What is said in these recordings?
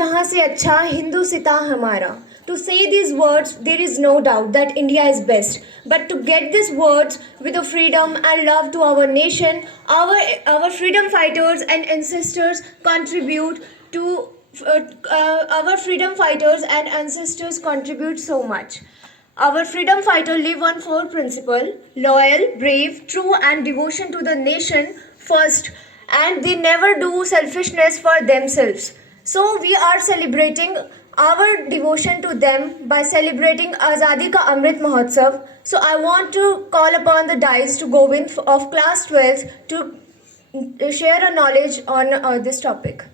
जहाँ से अच्छा हिंदू सिता हमारा. To say these words, there is no doubt that India is best. But to get these words with a freedom and love to our nation, our freedom fighters and ancestors contribute to our freedom fighters and ancestors contribute so much. Our freedom fighter live on four principles: loyal, brave, true, and devotion to the nation first, and they never do selfishness for themselves. So we are celebrating our devotion to them by celebrating Azadi Ka Amrit Mahotsav. So I want to call upon the Dice to Govind of class 12 to share a knowledge on this topic.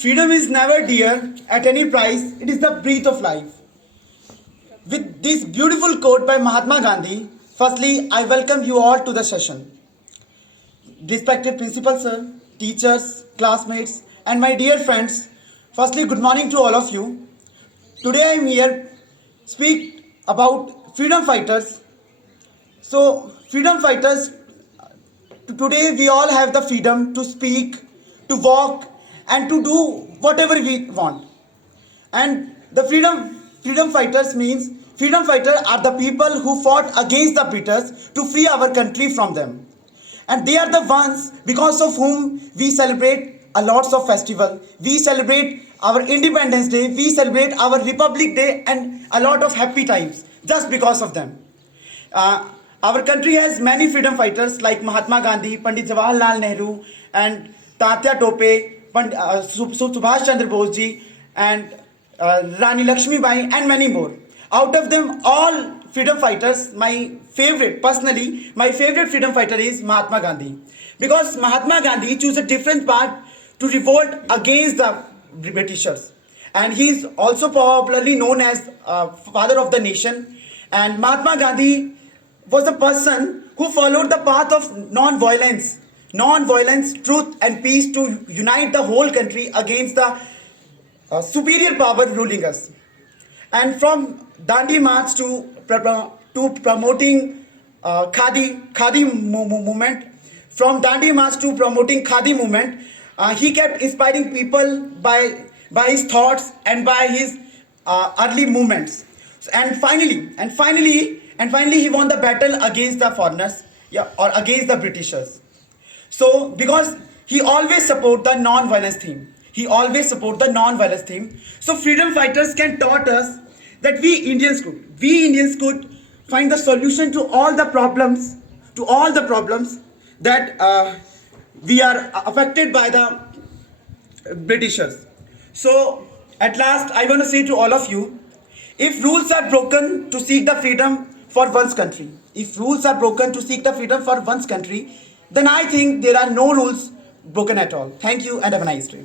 Freedom is never dear at any price, it is the breath of life. With this beautiful quote by Mahatma Gandhi, firstly, I welcome you all to the session. Respected principal sir, teachers, classmates, and my dear friends, firstly, good morning to all of you. Today I am here speak about freedom fighters. So, freedom fighters, today we all have the freedom to speak, to walk, and to do whatever we want. And the freedom fighters means freedom fighters are the people who fought against the Britishers to free our country from them. And they are the ones because of whom we celebrate a lots of festival. We celebrate our Independence Day, we celebrate our Republic Day, and a lot of happy times just because of them. Our country has many freedom fighters like Mahatma Gandhi, Pandit Jawaharlal Nehru, and Tatya Tope, Subhash Chandra Bose ji, and Rani Lakshmi Bai, and many more. Out of them all freedom fighters, my favorite, personally, my favorite freedom fighter is Mahatma Gandhi. Because Mahatma Gandhi chose a different path to revolt against the Britishers. And he is also popularly known as father of the nation. And Mahatma Gandhi was a person who followed the path of non-violence, truth, and peace to unite the whole country against the superior power ruling us. And from Dandi March to promoting Khadi movement, from Dandi March to promoting Khadi movement, he kept inspiring people by his thoughts and by his early movements. And finally, he won the battle against the foreigners, yeah, or against the Britishers. So, because he always support the non-violence theme. So, freedom fighters can taught us that we Indians could find the solution to all the problems, that we are affected by the Britishers. So, at last, I want to say to all of you, if rules are broken to seek the freedom for one's country, then I think there are no rules broken at all. Thank you and have a nice day.